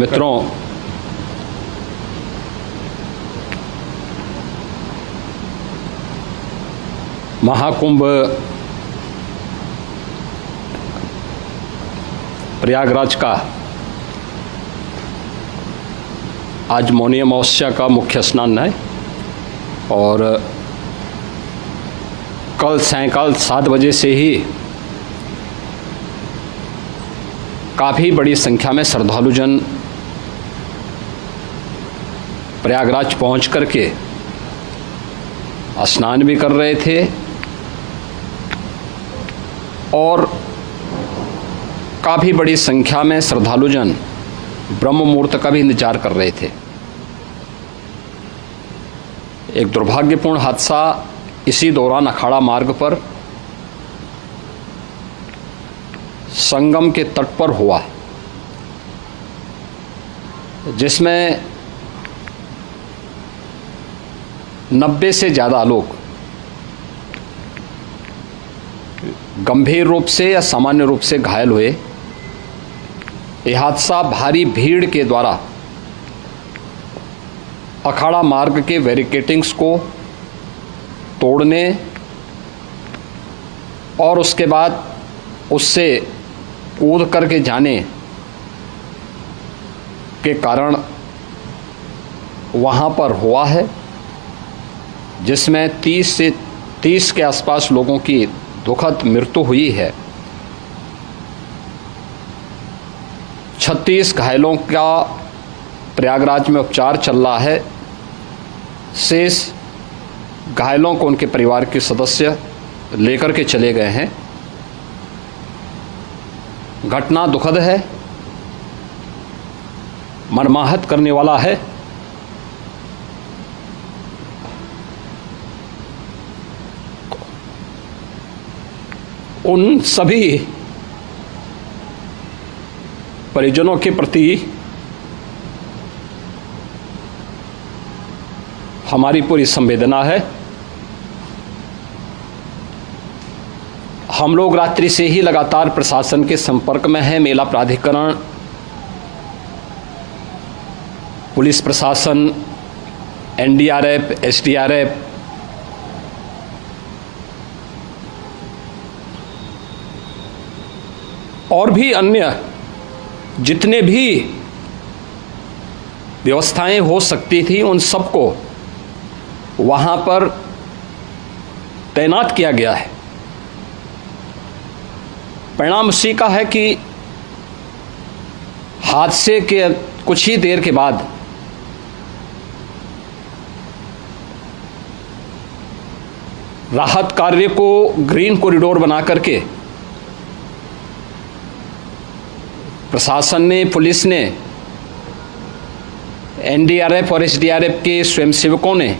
मित्रों, महाकुंभ प्रयागराज का आज मौनी अमावस्या का मुख्य स्नान है और कल सायंकाल 7 बजे से ही काफ़ी बड़ी संख्या में श्रद्धालुजन प्रयागराज पहुंच करके स्नान भी कर रहे थे और काफ़ी बड़ी संख्या में श्रद्धालुजन ब्रह्म मुहूर्त का भी इंतजार कर रहे थे। एक दुर्भाग्यपूर्ण हादसा इसी दौरान अखाड़ा मार्ग पर संगम के तट पर हुआ, जिसमें 90 से ज़्यादा लोग गंभीर रूप से या सामान्य रूप से घायल हुए। यह हादसा भारी भीड़ के द्वारा अखाड़ा मार्ग के बैरिकेडिंग्स को तोड़ने और उसके बाद उससे कूद करके जाने के कारण वहाँ पर हुआ है, जिसमें 30 के आसपास लोगों की दुखद मृत्यु हुई है। 36 घायलों का प्रयागराज में उपचार चल रहा है। शेष घायलों को उनके परिवार के सदस्य लेकर के चले गए हैं। घटना दुखद है, मर्माहत करने वाला है। उन सभी परिजनों के प्रति हमारी पूरी संवेदना है। हम लोग रात्रि से ही लगातार प्रशासन के संपर्क में हैं। मेला प्राधिकरण, पुलिस प्रशासन, एनडीआरएफ, एसडीआरएफ, और भी अन्य जितने भी व्यवस्थाएं हो सकती थी उन सबको वहां पर तैनात किया गया है। परिणाम उसी का है कि हादसे के कुछ ही देर के बाद राहत कार्य को ग्रीन कॉरिडोर बना करके प्रशासन ने, पुलिस ने, एनडीआरएफ और एसडीआरएफ के स्वयंसेवकों ने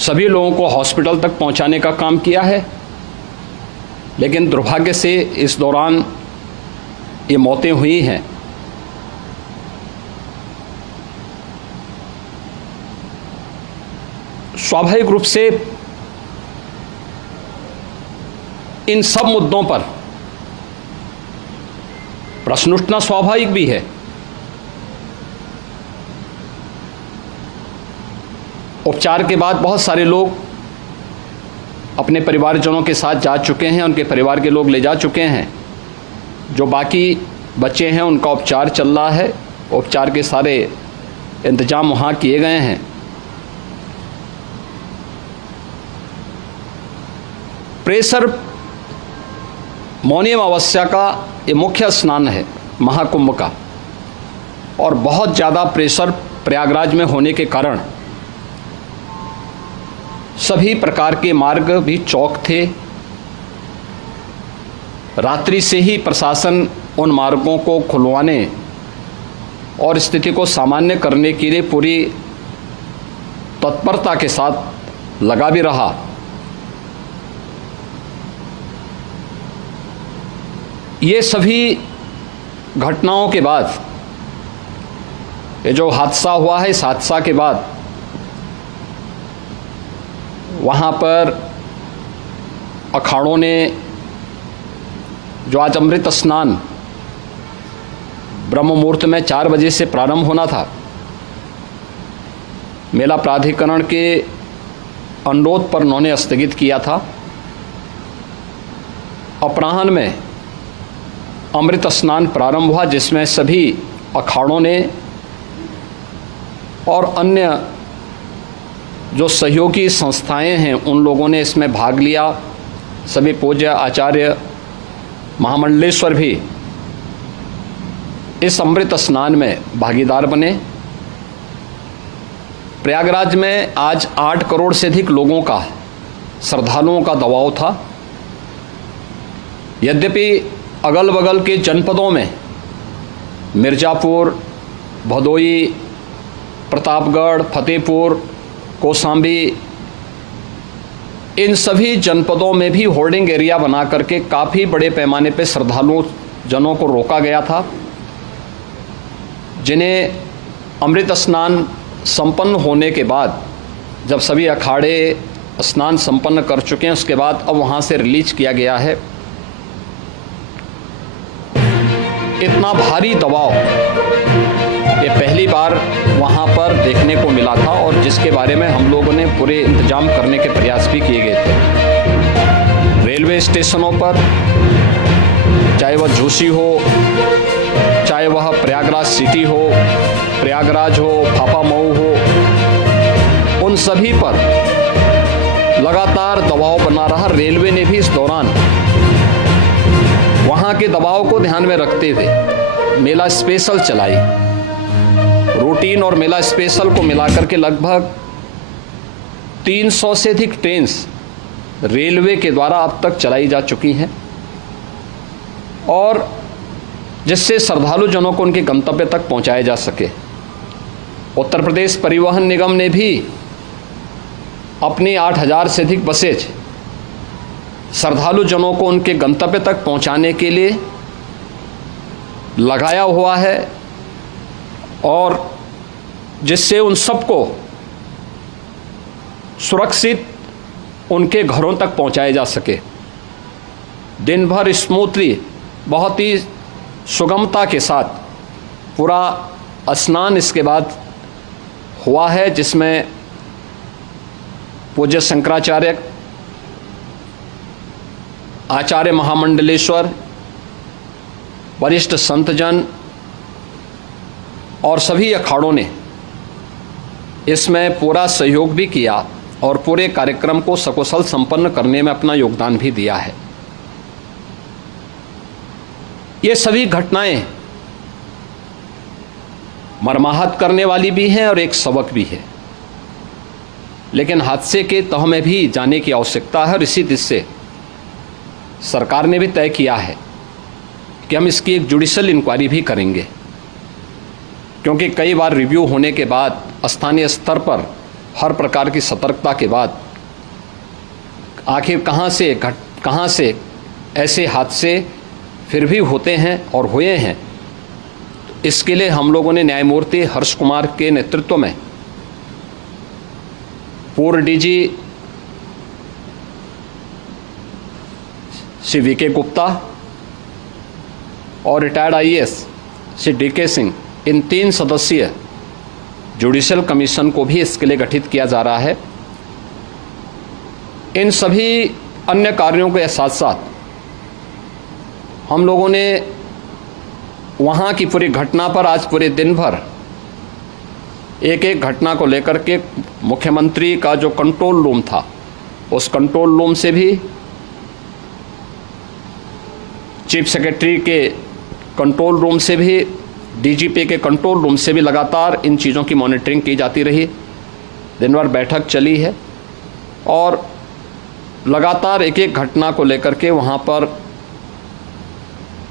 सभी लोगों को हॉस्पिटल तक पहुंचाने का काम किया है। लेकिन दुर्भाग्य से इस दौरान ये मौतें हुई हैं। स्वाभाविक रूप से इन सब मुद्दों पर प्रश्न उठना स्वाभाविक भी है। उपचार के बाद बहुत सारे लोग अपने परिवारजनों के साथ जा चुके हैं, उनके परिवार के लोग ले जा चुके हैं। जो बाकी बच्चे हैं उनका उपचार चल रहा है। उपचार के सारे इंतजाम वहाँ किए गए हैं। प्रेशर मौनी अमावस्या का ये मुख्य स्नान है महाकुंभ का, और बहुत ज़्यादा प्रेशर प्रयागराज में होने के कारण सभी प्रकार के मार्ग भी चौक थे। रात्रि से ही प्रशासन उन मार्गों को खुलवाने और स्थिति को सामान्य करने के लिए पूरी तत्परता के साथ लगा भी रहा। ये सभी घटनाओं के बाद, ये जो हादसा हुआ है, इस हादसा के बाद वहाँ पर अखाड़ों ने जो आज अमृत स्नान ब्रह्म मुहूर्त में 4 बजे से प्रारंभ होना था। मेला प्राधिकरण के अनुरोध पर उन्होंने स्थगित किया था। अपराह्न में अमृत स्नान प्रारंभ हुआ, जिसमें सभी अखाड़ों ने और अन्य जो सहयोगी संस्थाएं हैं उन लोगों ने इसमें भाग लिया। सभी पूज्य आचार्य महामंडलेश्वर भी इस अमृत स्नान में भागीदार बने। प्रयागराज में आज 8 करोड़ से अधिक लोगों का, श्रद्धालुओं का दबाव था। यद्यपि अगल बगल के जनपदों में मिर्ज़ापुर, भदोई, प्रतापगढ़, फतेहपुर, कौशाम्बी, इन सभी जनपदों में भी होर्डिंग एरिया बना करके काफ़ी बड़े पैमाने पर श्रद्धालुओं जनों को रोका गया था, जिन्हें अमृत स्नान संपन्न होने के बाद, जब सभी अखाड़े स्नान संपन्न कर चुके हैं, उसके बाद अब वहाँ से रिलीज किया गया है। इतना भारी दबाव ये पहली बार वहाँ पर देखने को मिला था, और जिसके बारे में हम लोगों ने पूरे इंतजाम करने के प्रयास भी किए गए थे। रेलवे स्टेशनों पर, चाहे वह झूसी हो, चाहे वह प्रयागराज सिटी हो, प्रयागराज हो, फाफामऊ हो, उन सभी पर लगातार दबाव बना रहा। रेलवे ने भी इस दौरान वहाँ के दबाव को ध्यान में रखते हुए मेला स्पेशल चलाई। रूटीन और मेला स्पेशल को मिलाकर के लगभग 300 से अधिक ट्रेन रेलवे के द्वारा अब तक चलाई जा चुकी हैं, और जिससे श्रद्धालु जनों को उनके गंतव्य तक पहुंचाया जा सके। उत्तर प्रदेश परिवहन निगम ने भी अपनी 8000 से अधिक बसेज श्रद्धालु जनों को उनके गंतव्य तक पहुंचाने के लिए लगाया हुआ है, और जिससे उन सबको सुरक्षित उनके घरों तक पहुंचाया जा सके। दिन भर स्मूथली, बहुत ही सुगमता के साथ पूरा स्नान इसके बाद हुआ है, जिसमें पूज्य शंकराचार्य, आचार्य महामंडलेश्वर, वरिष्ठ संतजन और सभी अखाड़ों ने इसमें पूरा सहयोग भी किया और पूरे कार्यक्रम को सकुशल संपन्न करने में अपना योगदान भी दिया है। ये सभी घटनाएं मर्माहत करने वाली भी हैं और एक सबक भी है, लेकिन हादसे के तह में भी जाने की आवश्यकता है। और इसी दिशा से सरकार ने भी तय किया है कि हम इसकी एक जुडिशियल इंक्वायरी भी करेंगे, क्योंकि कई बार रिव्यू होने के बाद स्थानीय स्तर पर हर प्रकार की सतर्कता के बाद आखिर कहाँ से ऐसे हादसे फिर भी होते हैं और हुए हैं। इसके लिए हम लोगों ने न्यायमूर्ति हर्ष कुमार के नेतृत्व में पूर्व डीजी श्री वीके गुप्ता और retired IAS Shri D K Singh, इन 3 सदस्यीय जुडिशियल कमीशन को भी इसके लिए गठित किया जा रहा है। इन सभी अन्य कार्यों के साथ साथ हम लोगों ने वहाँ की पूरी घटना पर आज पूरे दिन भर एक एक घटना को लेकर के मुख्यमंत्री का जो कंट्रोल रूम था, उस कंट्रोल रूम से भी, चीफ सेक्रेटरी के कंट्रोल रूम से भी, डीजीपी के कंट्रोल रूम से भी लगातार इन चीज़ों की मॉनिटरिंग की जाती रही। दिन भर बैठक चली है और लगातार एक एक घटना को लेकर के वहाँ पर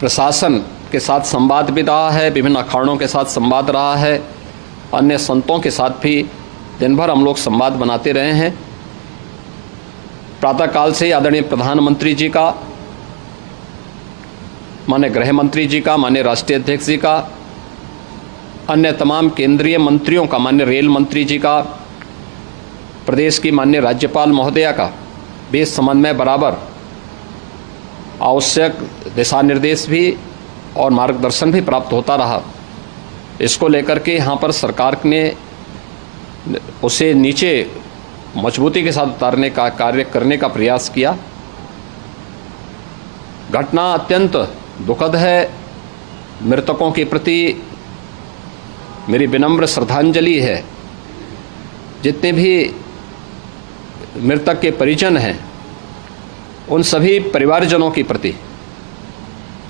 प्रशासन के साथ संवाद भी रहा है, विभिन्न अखाड़ों के साथ संवाद रहा है, अन्य संतों के साथ भी दिन भर हम लोग संवाद बनाते रहे हैं। प्रातःकाल से आदरणीय प्रधानमंत्री जी का, माननीय गृह मंत्री जी का, माननीय राष्ट्रीय अध्यक्ष जी का, अन्य तमाम केंद्रीय मंत्रियों का, माननीय रेल मंत्री जी का, प्रदेश की माननीय राज्यपाल महोदया का भी समन्वय बराबर आवश्यक दिशा निर्देश भी और मार्गदर्शन भी प्राप्त होता रहा। इसको लेकर के यहाँ पर सरकार ने उसे नीचे मजबूती के साथ उतारने का कार्य करने का प्रयास किया। घटना अत्यंत दुखद है। मृतकों के प्रति मेरी विनम्र श्रद्धांजलि है। जितने भी मृतक के परिजन हैं उन सभी परिवारजनों के प्रति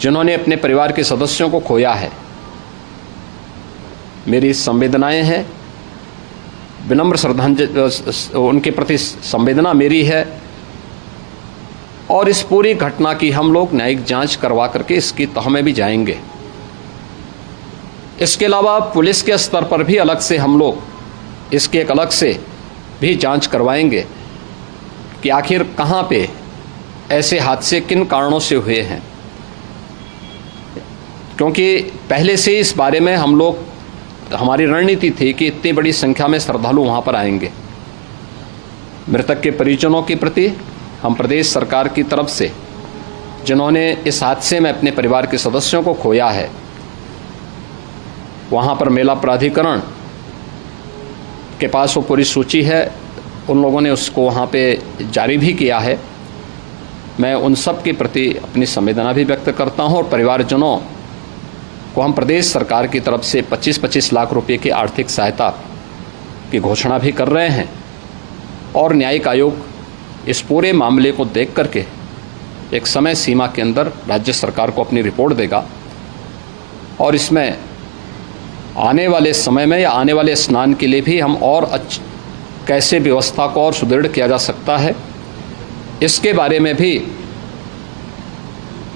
जिन्होंने अपने परिवार के सदस्यों को खोया है, मेरी संवेदनाएं हैं। विनम्र श्रद्धांजलि उनके प्रति संवेदना मेरी है और इस पूरी घटना की हम लोग न्यायिक जांच करवा करके इसकी तह में भी जाएंगे। इसके अलावा पुलिस के स्तर पर भी अलग से हम लोग इसके एक अलग से भी जांच करवाएंगे कि आखिर कहां पे ऐसे हादसे किन कारणों से हुए हैं, क्योंकि पहले से इस बारे में हम लोग हमारी रणनीति थी कि इतनी बड़ी संख्या में श्रद्धालु वहां पर आएंगे। मृतक के परिजनों के प्रति हम प्रदेश सरकार की तरफ से जिन्होंने इस हादसे में अपने परिवार के सदस्यों को खोया है, वहां पर मेला प्राधिकरण के पास वो पूरी सूची है, उन लोगों ने उसको वहाँ पे जारी भी किया है। मैं उन सब के प्रति अपनी संवेदना भी व्यक्त करता हूँ और परिवारजनों को हम प्रदेश सरकार की तरफ से 25-25 लाख रुपए की आर्थिक सहायता की घोषणा भी कर रहे हैं और न्यायिक आयोग इस पूरे मामले को देख करके एक समय सीमा के अंदर राज्य सरकार को अपनी रिपोर्ट देगा और इसमें आने वाले समय में या आने वाले स्नान के लिए भी हम और कैसे व्यवस्था को और सुदृढ़ किया जा सकता है, इसके बारे में भी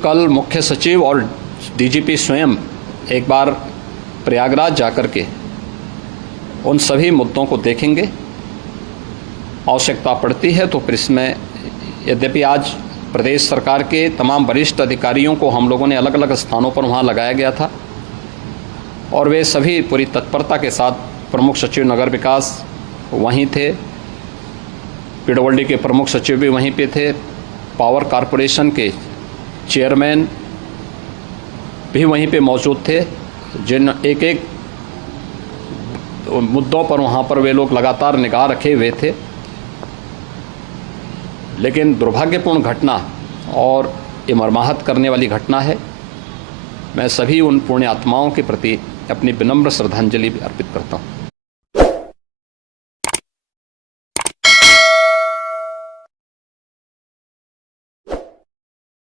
कल मुख्य सचिव और डीजीपी स्वयं एक बार प्रयागराज जाकर के उन सभी मुद्दों को देखेंगे। आवश्यकता पड़ती है तो फिर इसमें, यद्यपि आज प्रदेश सरकार के तमाम वरिष्ठ अधिकारियों को हम लोगों ने अलग अलग स्थानों पर वहाँ लगाया गया था और वे सभी पूरी तत्परता के साथ, प्रमुख सचिव नगर विकास वहीं थे, पीडब्ल्यूडी के प्रमुख सचिव भी वहीं पे थे, पावर कॉरपोरेशन के चेयरमैन भी वहीं पे मौजूद थे, जिन एक एक मुद्दों पर वहाँ पर वे लोग लगातार निगाह रखे हुए थे। लेकिन दुर्भाग्यपूर्ण घटना और ये मर्माहत करने वाली घटना है। मैं सभी उन पुण्य आत्माओं के प्रति अपनी विनम्र श्रद्धांजलि भी अर्पित करता हूँ।